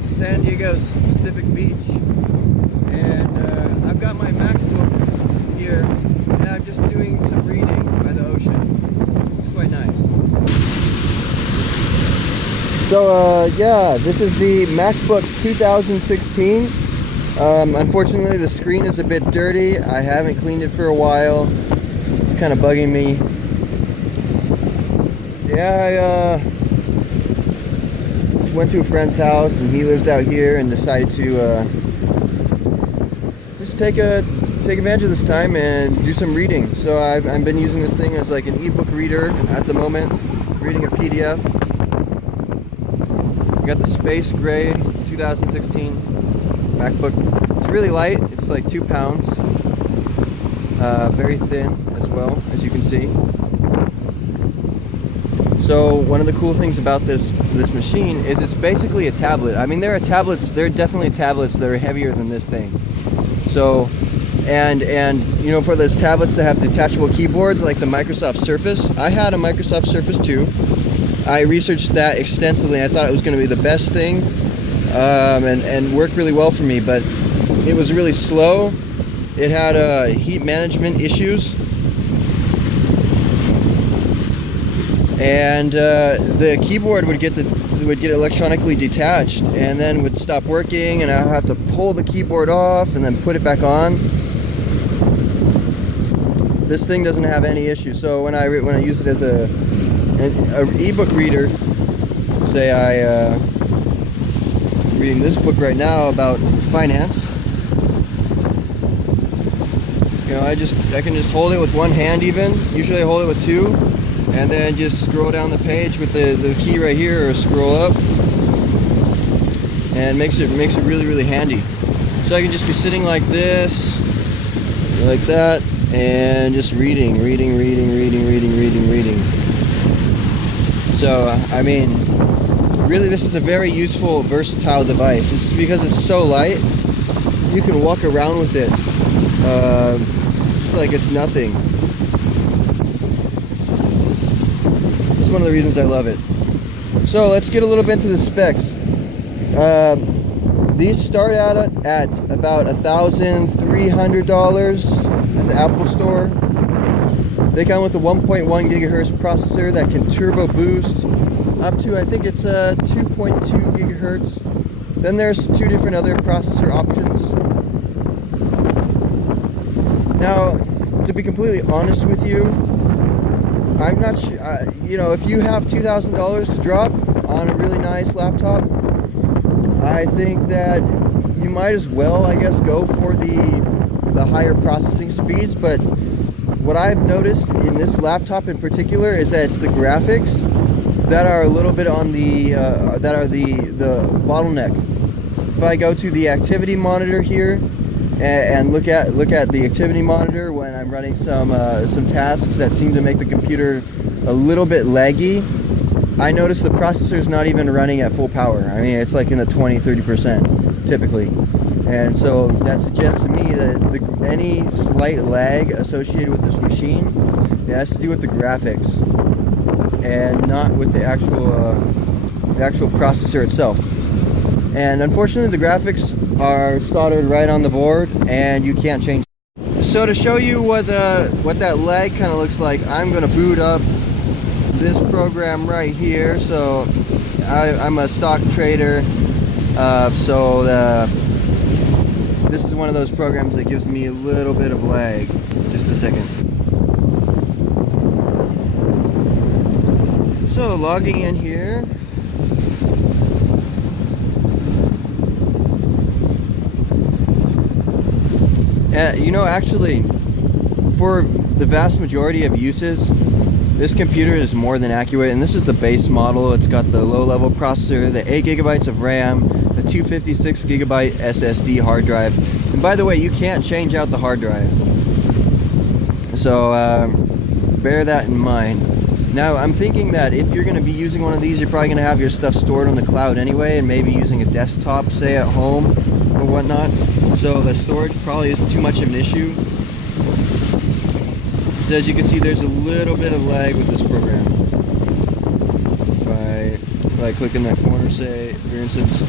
It's San Diego's Pacific Beach, and I've got my Macbook here, and I'm just doing some reading by the ocean. It's quite nice. So yeah, this is the MacBook 2016. Unfortunately, the screen is a bit dirty. I haven't cleaned it for a while. It's kind of bugging me. Yeah, I went to a friend's house, and he lives out here, and decided to just take advantage of this time and do some reading. So I've been using this thing as like an ebook reader at the moment, reading a PDF. I got the Space Gray 2016 MacBook. It's really light. It's like 2 pounds. Very thin as well, as you can see. So one of the cool things about this machine is it's basically a tablet. I mean, there are definitely tablets that are heavier than this thing. So, and you know, for those tablets that have detachable keyboards like the Microsoft Surface, I had a Microsoft Surface 2. I researched that extensively. I thought it was going to be the best thing, and worked really well for me, but it was really slow. It had heat management issues. And the keyboard would get electronically detached, and then would stop working, and I would have to pull the keyboard off and then put it back on. This thing doesn't have any issues. So when I use it as an ebook reader, say I reading this book right now about finance. You know, I can just hold it with one hand even. Usually I hold it with two. And then just scroll down the page with the key right here, or scroll up, and makes it really, really handy. So I can just be sitting like this, like that, and just reading. So I mean, really, this is a very useful, versatile device. It's because it's so light, you can walk around with it. It's like it's nothing. One of the reasons I love it. So let's get a little bit into the specs. These start out at about $1,300 at the Apple Store. They come with a 1.1 gigahertz processor that can turbo boost up to, I think it's 2.2 gigahertz. Then there's 2 different other processor options. Now, to be completely honest with you, I'm not sure, you know, if you have $2,000 to drop on a really nice laptop, I think that you might as well, I guess, go for the higher processing speeds. But what I've noticed in this laptop in particular is that it's the graphics that are a little bit on the the bottleneck. If I go to the activity monitor here and look at the activity monitor when I'm running some tasks that seem to make the computer a little bit laggy, I notice the processor is not even running at full power. I mean, it's like in the 20-30% typically, and so that suggests to me that any slight lag associated with this machine, it has to do with the graphics and not with the actual processor itself. And unfortunately, the graphics are soldered right on the board, and you can't change. So to show you what that lag kind of looks like, I'm going to boot up this program right here. So I'm a stock trader, so this is one of those programs that gives me a little bit of lag. Just a second. So logging in here. You know, actually, for the vast majority of uses, this computer is more than accurate, and this is the base model. It's got the low-level processor, the 8 gigabytes of RAM, the 256 gigabyte SSD hard drive. And by the way, you can't change out the hard drive. So bear that in mind. Now, I'm thinking that if you're going to be using one of these, you're probably going to have your stuff stored on the cloud anyway, and maybe using a desktop, say at home or whatnot. So the storage probably isn't too much of an issue. So as you can see, there's a little bit of lag with this program. If I click in that corner, say, for instance,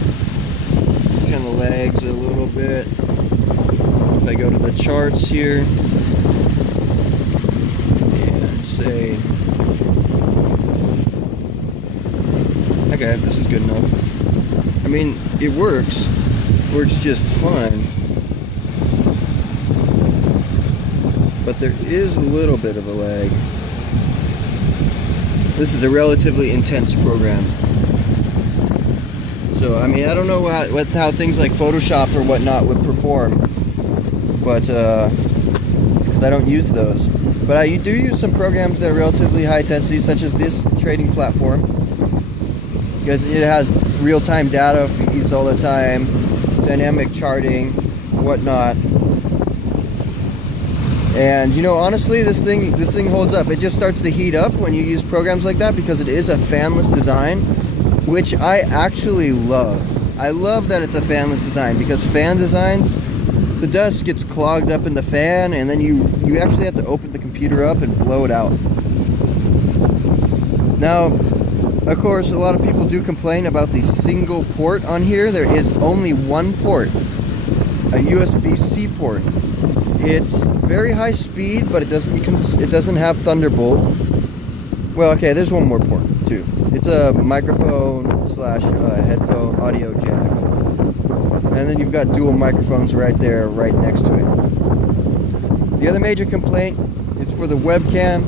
kind of lags a little bit. If I go to the charts here and say, okay, this is good enough. I mean, it works just fine, but there is a little bit of a lag. This is a relatively intense program. So, I mean, I don't know how things like Photoshop or whatnot would perform, but, because I don't use those. But I do use some programs that are relatively high intensity, such as this trading platform, because it has real-time data feeds all the time, dynamic charting, whatnot. And, you know, honestly, this thing holds up. It just starts to heat up when you use programs like that, because it is a fanless design, which I actually love. I love that it's a fanless design, because fan designs, the dust gets clogged up in the fan, and then you actually have to open the computer up and blow it out. Now, of course, a lot of people do complain about the single port on here. There is only one port, a USB-C port. It's very high speed, but it doesn't have Thunderbolt. Well, okay, there's one more port too. It's a microphone slash headphone audio jack, and then you've got dual microphones right there, right next to it. The other major complaint is for the webcam.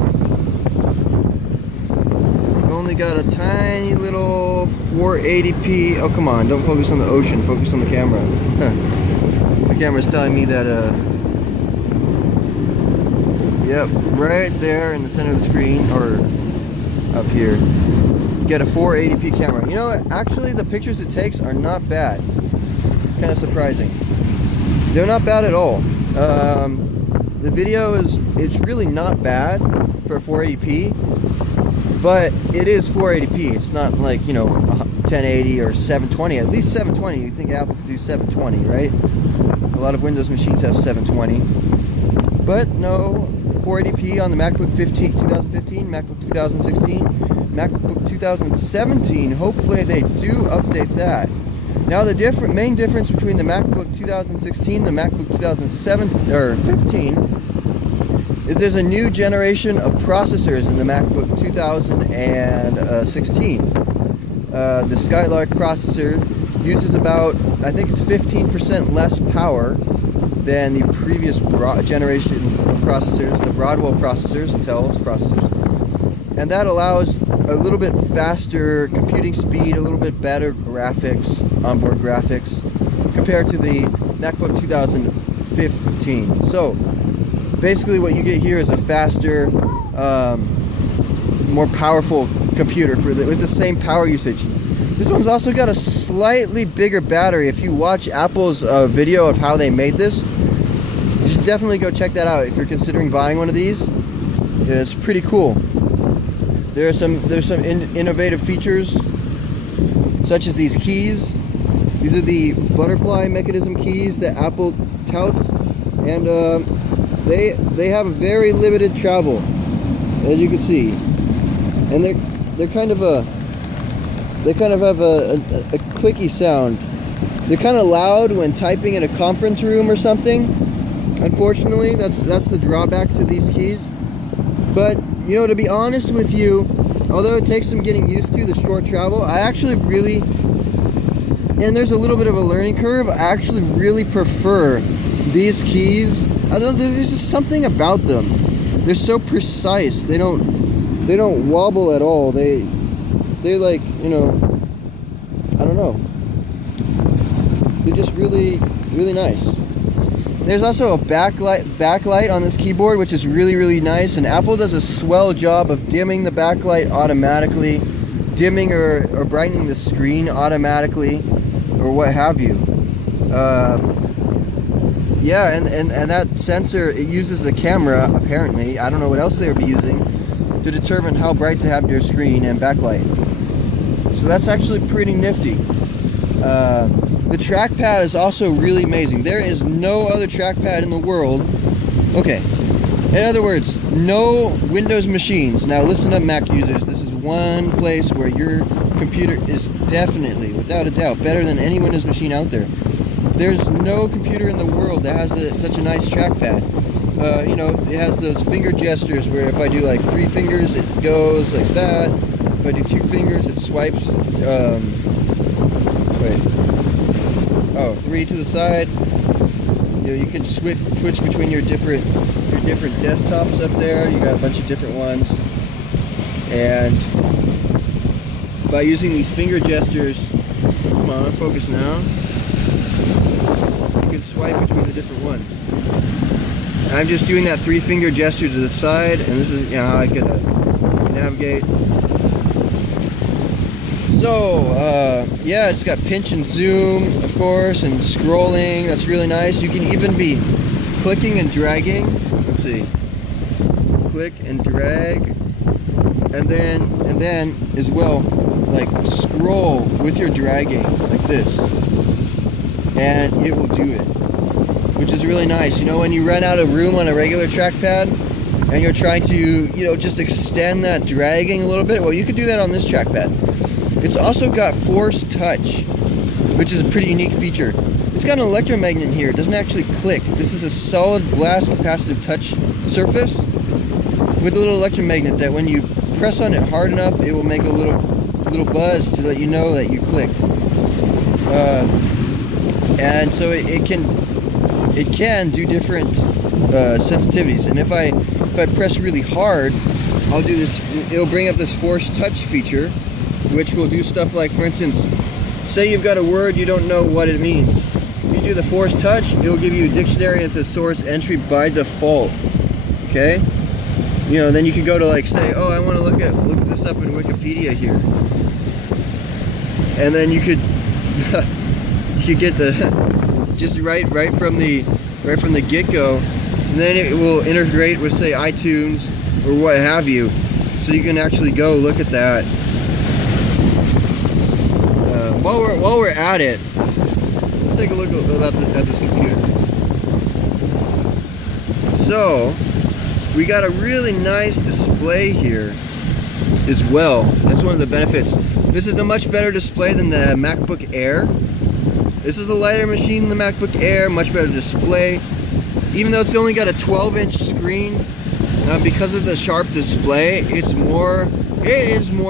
You've only got a tiny little 480p. Oh, come on! Don't focus on the ocean. Focus on the camera. The camera's telling me that. Yep, right there in the center of the screen, or up here. Get a 480p camera. You know what? Actually, the pictures it takes are not bad. It's kind of surprising. They're not bad at all. The video it's really not bad for 480p, but it is 480p. It's not like, you know, 1080 or 720. At least 720. You think Apple could do 720, right? A lot of Windows machines have 720. But no, 480p on the MacBook 2015, MacBook 2016, MacBook 2017. Hopefully they do update that. Now the main difference between the MacBook 2016 and the MacBook 2015 is there's a new generation of processors in the MacBook 2016. The Skylark processor uses about, I think it's 15% less power than the previous generation of processors, the Broadwell processors, Intel's processors. And that allows a little bit faster computing speed, a little bit better graphics, onboard graphics, compared to the MacBook 2015. So, basically what you get here is a faster, more powerful computer with the same power usage. This one's also got a slightly bigger battery. If you watch Apple's video of how they made this, you should definitely go check that out if you're considering buying one of these. Yeah, it's pretty cool. There's some innovative features, such as these keys. These are the butterfly mechanism keys that Apple touts, and they have a very limited travel, as you can see, and they kind of have a clicky sound. They're kind of loud when typing in a conference room or something. Unfortunately, that's the drawback to these keys. But, you know, to be honest with you, although it takes some getting used to the short travel, I actually really, and there's a little bit of a learning curve, I actually really prefer these keys. I don't know, there's just something about them. They're so precise. They don't wobble at all. They're like, you know, I don't know. They're just really, really nice. There's also a backlight on this keyboard, which is really, really nice. And Apple does a swell job of dimming the backlight automatically, dimming or brightening the screen automatically, or what have you. Yeah, and that sensor, it uses the camera, apparently. I don't know what else they would be using to determine how bright to have your screen and backlight. So that's actually pretty nifty. The trackpad is also really amazing. There is no other trackpad in the world. Okay, in other words, no Windows machines. Now listen up, Mac users. This is one place where your computer is definitely, without a doubt, better than any Windows machine out there. there's no computer in the world that has such a nice trackpad. You know, it has those finger gestures where if I do like 3 fingers, it goes like that. If I do 2 fingers, it swipes. Wait. Oh, 3 to the side. You know, you can switch between your different desktops up there. You got a bunch of different ones, and by using these finger gestures, come on, focus now. You can swipe between the different ones. I'm just doing that 3 finger gesture to the side, and this is, you know, how I can navigate. So, yeah, it's got pinch and zoom, of course, and scrolling. That's really nice. You can even be clicking and dragging. Let's see. Click and drag, and then as well, like scroll with your dragging like this, and it will do it, which is really nice. You know, when you run out of room on a regular trackpad and you're trying to, you know, just extend that dragging a little bit, well, you can do that on this trackpad. It's also got force touch, which is a pretty unique feature. It's got an electromagnet here. It doesn't actually click. This is a solid glass capacitive touch surface with a little electromagnet that when you press on it hard enough, it will make a little buzz to let you know that you clicked. And so it can do different sensitivities. And if I press really hard, I'll do this. It'll bring up this force touch feature, which will do stuff like, for instance, say you've got a word you don't know what it means. If you do the force touch, it will give you a dictionary at the source entry by default. Okay? You know, then you can go to, like, say, oh, I want to look this up in Wikipedia here, and then you could get the just right from the get-go, and then it will integrate with, say, iTunes or what have you, so you can actually go look at that. While we're at it, let's take a look at this computer. So, we got a really nice display here as well. That's one of the benefits. This is a much better display than the MacBook Air. This is a lighter machine than the MacBook Air, much better display. Even though it's only got a 12-inch screen, because of the sharp display, it is more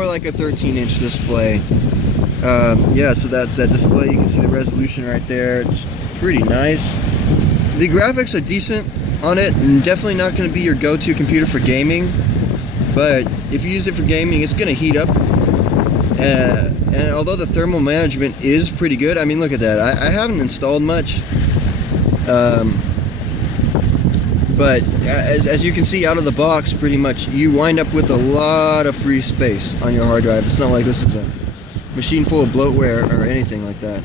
like a 13-inch display. Yeah, so that display, you can see the resolution right there. It's pretty nice. The graphics are decent on it, and definitely not going to be your go-to computer for gaming. But if you use it for gaming, it's going to heat up. And although the thermal management is pretty good, I mean, look at that. I haven't installed much. But as you can see out of the box, pretty much, you wind up with a lot of free space on your hard drive. It's not like this is a machine full of bloatware or anything like that.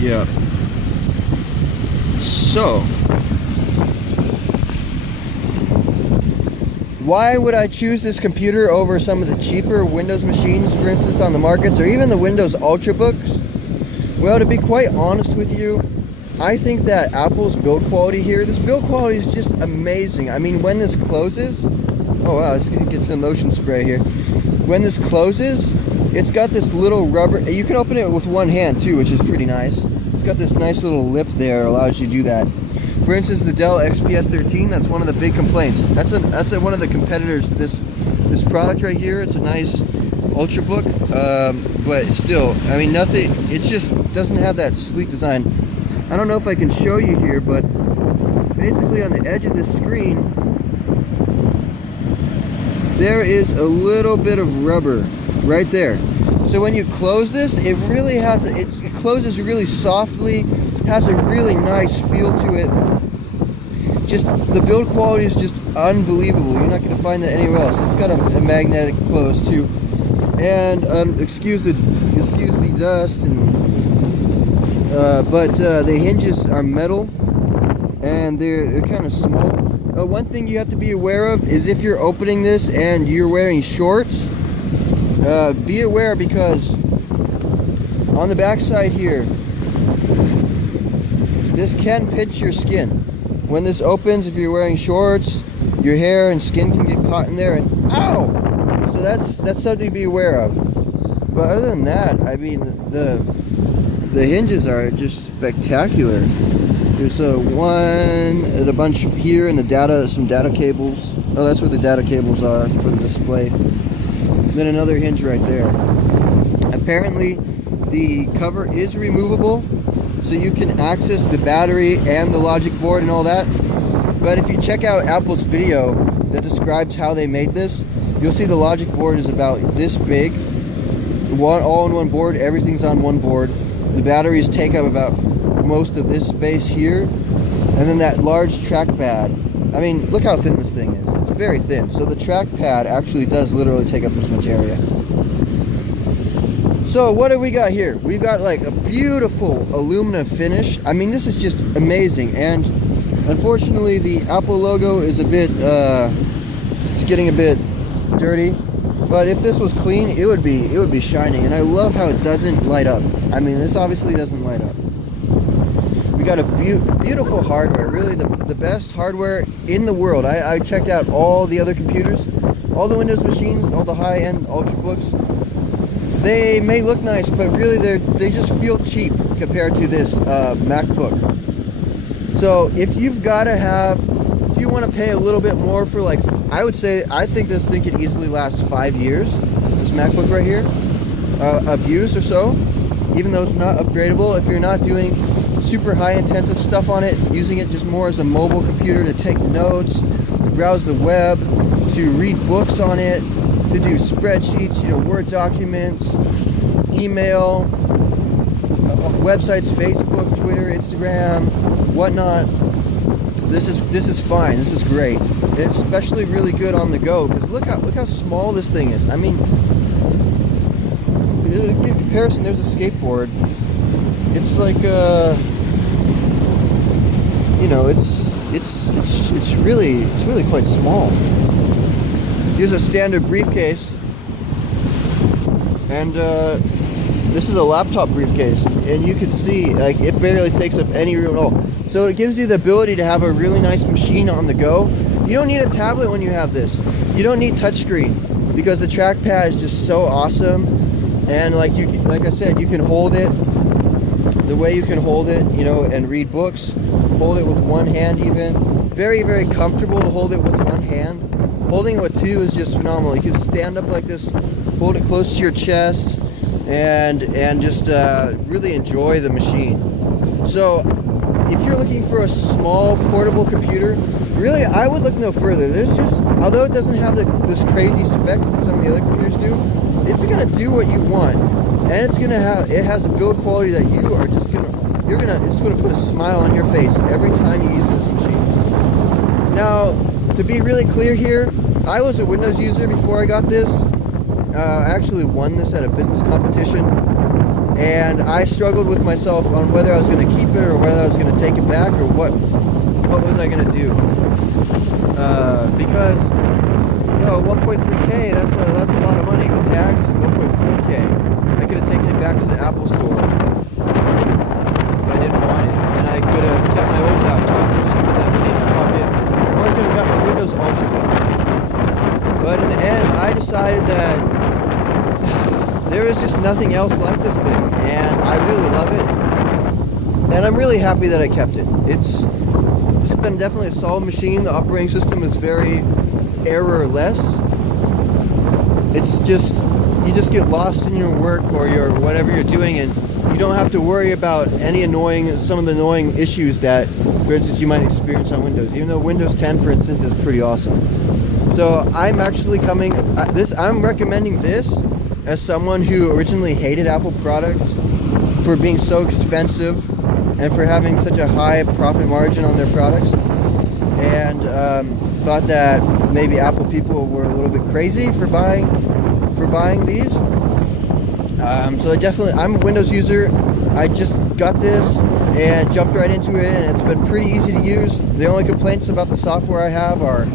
Yeah. So, why would I choose this computer over some of the cheaper Windows machines, for instance, on the markets, or even the Windows Ultrabooks? Well, to be quite honest with you, I think that Apple's build quality here, this build quality is just amazing. I mean, when this closes, oh wow, let's get some motion spray here. When this closes, it's got this little rubber, you can open it with one hand too, which is pretty nice. It's got this nice little lip there, allows you to do that. For instance, the Dell XPS 13, that's one of the big complaints. That's one of the competitors to this product right here. It's a nice Ultrabook, but still, I mean, nothing, it just doesn't have that sleek design. I don't know if I can show you here, but basically on the edge of this screen, there is a little bit of rubber right there. So when you close this, it really has, it closes really softly, has a really nice feel to it. Just, the build quality is just unbelievable. You're not going to find that anywhere else. It's got a magnetic close too. And excuse the dust, and but the hinges are metal, and they're kind of small. One thing you have to be aware of is if you're opening this and you're wearing shorts, be aware, because on the back side here, this can pinch your skin. When this opens, if you're wearing shorts, your hair and skin can get caught in there, and ow! So that's something to be aware of. But other than that, I mean, the hinges are just spectacular. There's one and a bunch here, and some data cables. Oh, that's where the data cables are for the display. Then another hinge right there. Apparently, the cover is removable, so you can access the battery and the logic board and all that. But if you check out Apple's video that describes how they made this, you'll see the logic board is about this big. All in one board, everything's on one board. The batteries take up about most of this space here. And then that large trackpad. I mean, look how thin this thing is. It's very thin. So the trackpad actually does literally take up this much area. So what have we got here? We've got like a beautiful aluminum finish. I mean, this is just amazing. And unfortunately, the Apple logo is a bit, it's getting a bit dirty. But if this was clean, it would be shining. And I love how it doesn't light up. I mean, this obviously doesn't light up. We got a beautiful hardware, really the best hardware in the world. I checked out all the other computers, all the Windows machines, all the high-end Ultrabooks. They may look nice, but really they just feel cheap compared to this MacBook. So if you want to pay a little bit more for, like, I think this thing could easily last 5 years, this MacBook right here, of use or so, even though it's not upgradable. If you're not doing super high intensive stuff on it, using it just more as a mobile computer to take notes, to browse the web, to read books on it, to do spreadsheets, Word documents, email, websites, Facebook, Twitter, Instagram, whatnot. This is fine. This is great. It's especially really good on the go, because look how small this thing is. I mean, in comparison, there's a skateboard. It's like it's really quite small. Here's a standard briefcase, and this is a laptop briefcase, and you can see, like, it barely takes up any room at all. So it gives you the ability to have a really nice machine on the go. You don't need a tablet when you have this. You don't need touchscreen, because the trackpad is just so awesome. And like I said, you can hold it the way you can hold it, and read books. Hold it with one hand even. Very, very comfortable to hold it with one hand. Holding it with two is just phenomenal. You can stand up like this, hold it close to your chest, and just really enjoy the machine. So if you're looking for a small portable computer, really I would look no further. Although it doesn't have this crazy specs that some of the other computers do, it's gonna do what you want, and it has a build quality that it's gonna put a smile on your face every time you use this machine. Now, to be really clear here, I was a Windows user before I got this. I actually won this at a business competition, and I struggled with myself on whether I was going to keep it or whether I was going to take it back, or what was I going to do. Because 1.3K, that's a lot of money with tax. 1.4K, I could have taken it back to the Apple store if I didn't want it, and I could have kept my old laptop and just put that money in my pocket, or I could have gotten a Windows Ultrabook. But in the end, I decided that there is just nothing else like this thing, and I really love it, and I'm really happy that I kept it. It's been definitely a solid machine. The operating system is very errorless. It's just, you just get lost in your work or whatever you're doing, and you don't have to worry about some of the annoying issues that, for instance, you might experience on Windows, even though Windows 10, for instance, is pretty awesome. So I'm actually I'm recommending this as someone who originally hated Apple products for being so expensive and for having such a high profit margin on their products, and thought that maybe Apple people were a little bit crazy for buying these. So I'm a Windows user. I just got this and jumped right into it, and it's been pretty easy to use. The only complaints about the software I have are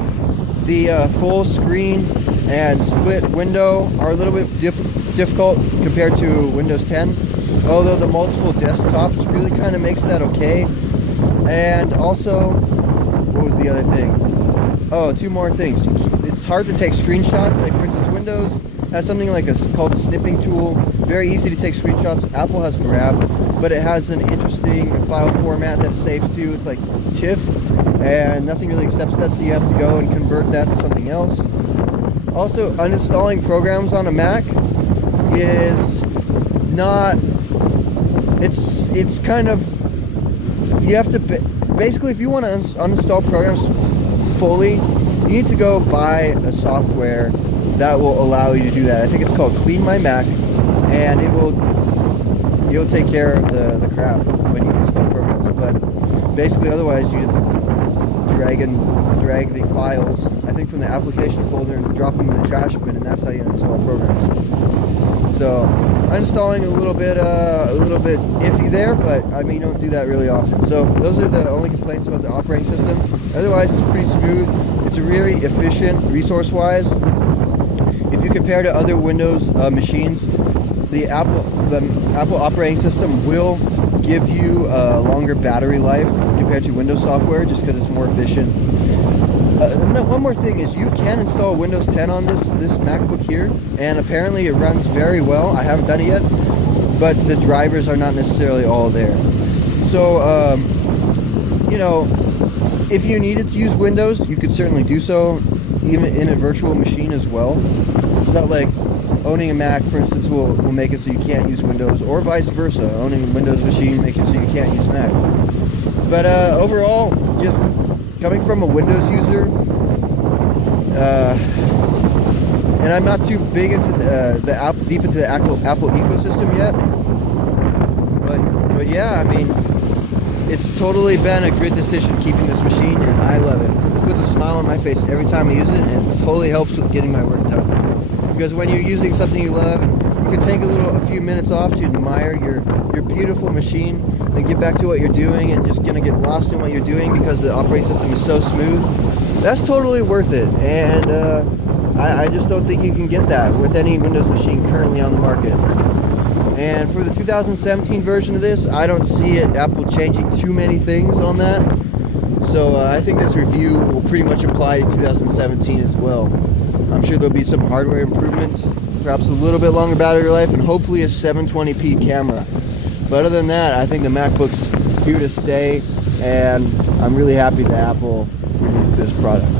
the full screen and split window are a little bit difficult compared to Windows 10, although the multiple desktops really kind of makes that okay. And also, what was the other thing? Oh, two more things. It's hard to take screenshots. Like, for instance, Windows has something like called a snipping tool. Very easy to take screenshots. Apple has Grab, but it has an interesting file format that it saves to. It's like TIFF, and nothing really accepts that, so you have to go and convert that to something else. Also, uninstalling programs on a Mac is not, it's kind of, you have to, basically if you want to uninstall programs fully, you need to go buy a software that will allow you to do that. I think it's called Clean My Mac, and it'll take care of the crap when you install programs. But basically, otherwise you have to drag the files, I think, from the application folder and drop them in the trash bin, and that's how you install programs. So uninstalling a little bit iffy there, but I mean, you don't do that really often. So those are the only complaints about the operating system. Otherwise, it's pretty smooth. It's very efficient resource-wise. If you compare to other Windows machines, the Apple operating system will give you a longer battery life compared to Windows software, just because it's more efficient. And then one more thing is, you can install Windows 10 on this MacBook here, and apparently it runs very well. I haven't done it yet, but the drivers are not necessarily all there. So, you know, if you needed to use Windows, you could certainly do so, even in a virtual machine as well. It's not like owning a Mac, for instance, will make it so you can't use Windows, or vice versa. Owning a Windows machine makes it so you can't use Mac. But overall, just coming from a Windows user, and I'm not too big into deep into the Apple ecosystem yet. But yeah, I mean, it's totally been a good decision keeping this machine, and I love it. It puts a smile on my face every time I use it, and it totally helps with getting my work done. Because when you're using something you love, you can take a few minutes off to admire your beautiful machine, then get back to what you're doing, and just gonna get lost in what you're doing because the operating system is so smooth. That's totally worth it, and I just don't think you can get that with any Windows machine currently on the market. And for the 2017 version of this, I don't see Apple changing too many things on that. So I think this review will pretty much apply to 2017 as well. I'm sure there'll be some hardware improvements, perhaps a little bit longer battery life, and hopefully a 720p camera. But other than that, I think the MacBook's here to stay, and I'm really happy that Apple released this product.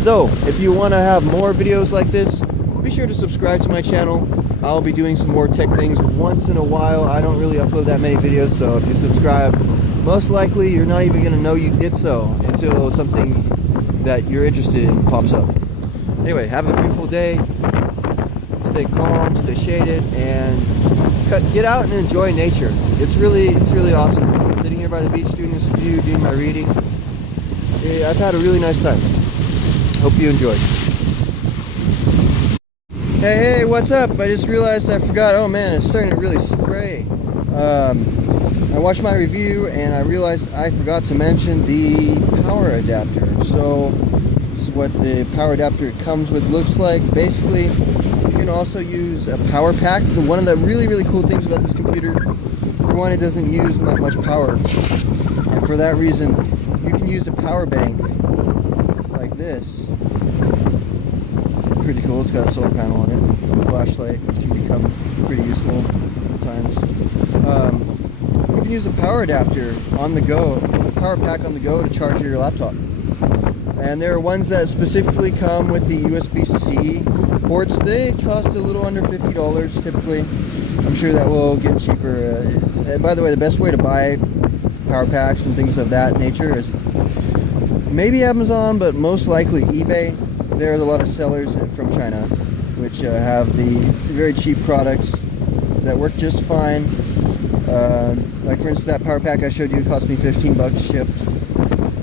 So, if you want to have more videos like this, be sure to subscribe to my channel. I'll be doing some more tech things once in a while. I don't really upload that many videos, so if you subscribe, most likely you're not even going to know you did so until something that you're interested in pops up. Anyway, have a beautiful day. Stay calm, stay shaded, and get out and enjoy nature. It's really awesome. Sitting here by the beach doing this review, doing my reading. I've had a really nice time. Hope you enjoyed. Hey, what's up? I just realized I forgot. Oh man, it's starting to really spray. I watched my review and I realized I forgot to mention the power adapter. So this is what the power adapter comes with looks like. Basically, you can also use a power pack. One of the really cool things about this computer, for one, it doesn't use much power, and for that reason, you can use a power bank like this. Pretty cool. It's got a solar panel on it, a flashlight, which can become pretty useful at times. You can use a power adapter on the go, a power pack on the go to charge your laptop. And there are ones that specifically come with the USB-C ports. They cost a little under $50 typically. I'm sure that will get cheaper. And by the way, the best way to buy power packs and things of that nature is maybe Amazon, but most likely eBay. There's a lot of sellers from China which have the very cheap products that work just fine. Like for instance, that power pack I showed you cost me $15 shipped,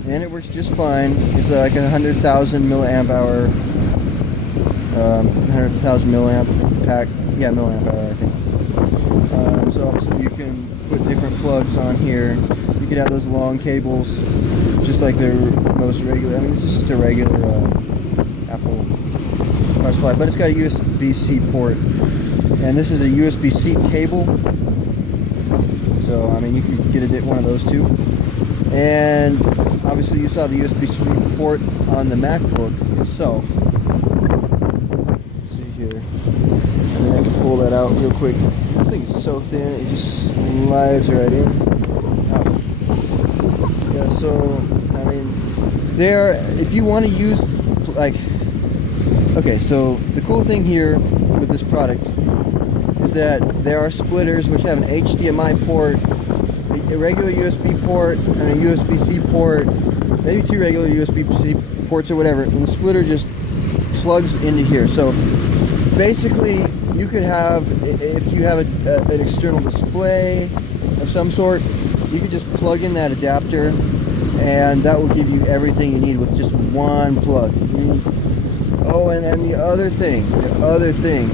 and it works just fine. It's like a 100,000 milliamp hour, 100,000 milliamp pack. Yeah, milliamp hour, I think. So you can put different plugs on here. You can have those long cables, just like the most regular. I mean, this is just a regular Apple power supply, but it's got a USB-C port, and this is a USB-C cable. So I mean, you can get one of those too. And obviously, you saw the USB-C port on the MacBook itself. Let's see here. out real quick. This thing is so thin, it just slides right in. Yeah, so, I mean, if you want to use, like, okay, so the cool thing here with this product is that there are splitters which have an HDMI port, a regular USB port, and a USB-C port, maybe 2 regular USB-C ports or whatever, and the splitter just plugs into here. So basically you could have, if you have an external display of some sort, you could just plug in that adapter and that will give you everything you need with just one plug. Oh, and the other thing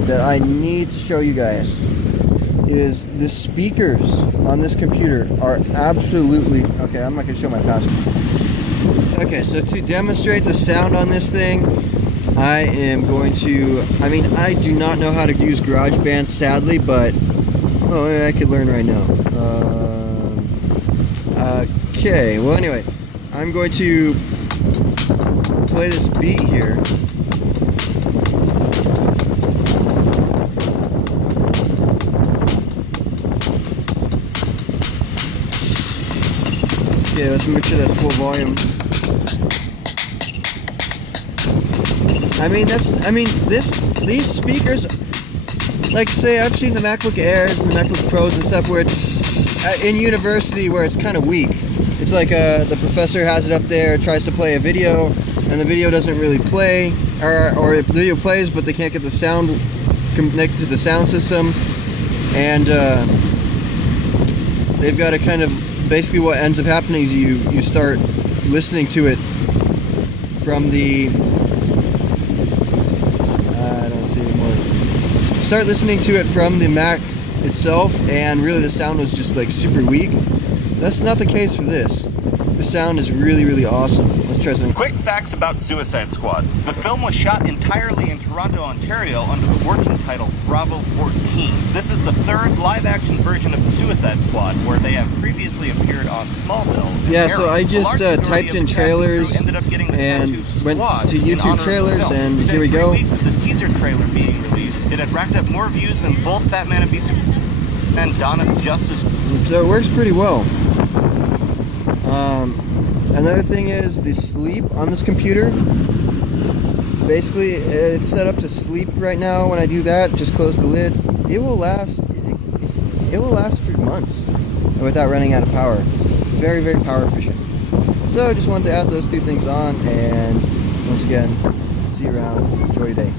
that I need to show you guys is the speakers on this computer are absolutely, okay, I'm not going to show my password. Okay, so to demonstrate the sound on this thing, I am going to, I mean, I do not know how to use GarageBand, sadly, but, oh, I could learn right now. Okay, well, anyway, I'm going to play this beat here. Okay, let's make sure that's full volume. These speakers, like, say, I've seen the MacBook Airs and the MacBook Pros and stuff where it's in university where it's kind of weak. It's like the professor has it up there, tries to play a video, and the video doesn't really play, or if the video plays but they can't get the sound connected to the sound system, and they've got to kind of, basically what ends up happening is you start listening to it from the, I don't see anymore. Start listening to it from the Mac itself, and really the sound was just like super weak. That's not the case for this. The sound is really, really awesome. Let's try something. Quick facts about Suicide Squad. The film was shot entirely in Toronto, Ontario under the working title Bravo 14. This is the 3rd live-action version of the Suicide Squad, where they have previously appeared on Smallville. Yeah, so I just typed in trailers and went to YouTube trailers, and here we go. Within 3 weeks of the teaser trailer being released, it had racked up more views than both Batman and and Dawn of Justice. So it works pretty well. Another thing is the sleep on this computer. Basically, it's set up to sleep right now. When I do that, just close the lid. It will last. It will last for months without running out of power. Very, very power efficient. So I just wanted to add those 2 things on, and once again, see you around. Enjoy your day.